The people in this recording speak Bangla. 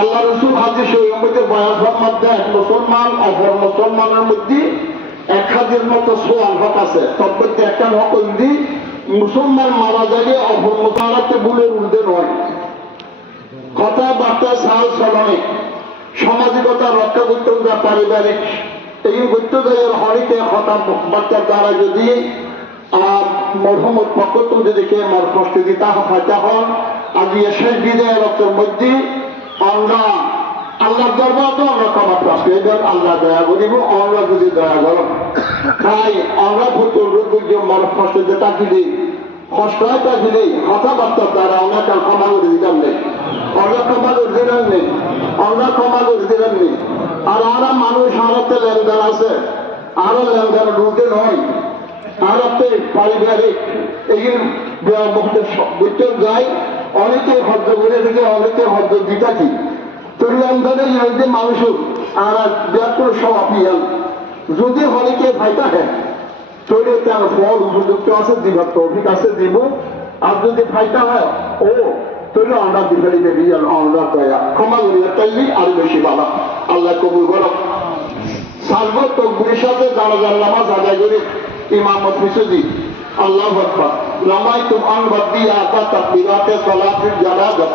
আল্লাহ রসুল হাদিস শরীফের মধ্যে বয়ান ফরমান দেন মুসলমান অপর মুসলমানের মধ্যে 1000 মতো সোয়াল হক আছে। তার মধ্যে একটা হক যদি মুসলমান মারা যাবে অপর মুসলমানকে ভুলের ঊর্ধ্বে নয়। কথাবার্তা সাল চলনে সামাজিকতা রক্ষা করতে যা পারিবারিক এই করতে যাই হরিকে কথাবার্তার দ্বারা যদি মরহমত পক্ষ যদি কে মর কষ্ট দিতা হইতে হন আজ শেষ বিদায় রক্তের মধ্যে আমরা আল্লাহর দরবার তো আমরা ক্ষমা প্রাপ্ত এবার আল্লাহ দয়া করিব আমরা যদি দয়া করো তাই আমরা মর কষ্ট যেটা দিলি কষ্ট হয়টা দিলি কথাবার্তার দ্বারা আমরা তার ক্ষমা করে দিলাম নেই আমরা ক্ষমা করে দিলাম নেই আমরা ক্ষমা করে দিলাম নেই আর আরা মানুষ আরতে লেনদেন আছে আরো লেনদেন রুটে নয় আরতে পারিবারিক এইগুলো যায় অনেকে হদ্দ করে থেকে অনেকে হদ্দ দিতাছি তো লেনদেনে যে মানুষ আর ব্যাকুল সমাপিয়াল যদি হলেকে ভাইটা হ্যাঁ তৈরি তার ফল উপযুক্ত আছে দিবার তৌফিক আছে দিব আর যদি ফাইটা হয় ও তৈরি আমরা দিবারি দেবী আমরা দয়া ক্ষমা করিয়া তাইলি আর বেশি বাবা আল্লাহ কবুল করো সার্ব তকবীরের সাথে জানাজার নামাজ আদায় করে ইমামত হিসেবে আল্লাহু আকবার লামাইতুম আন বাদিয়া আতা তাকবীরাতে সালাতুল জানাজা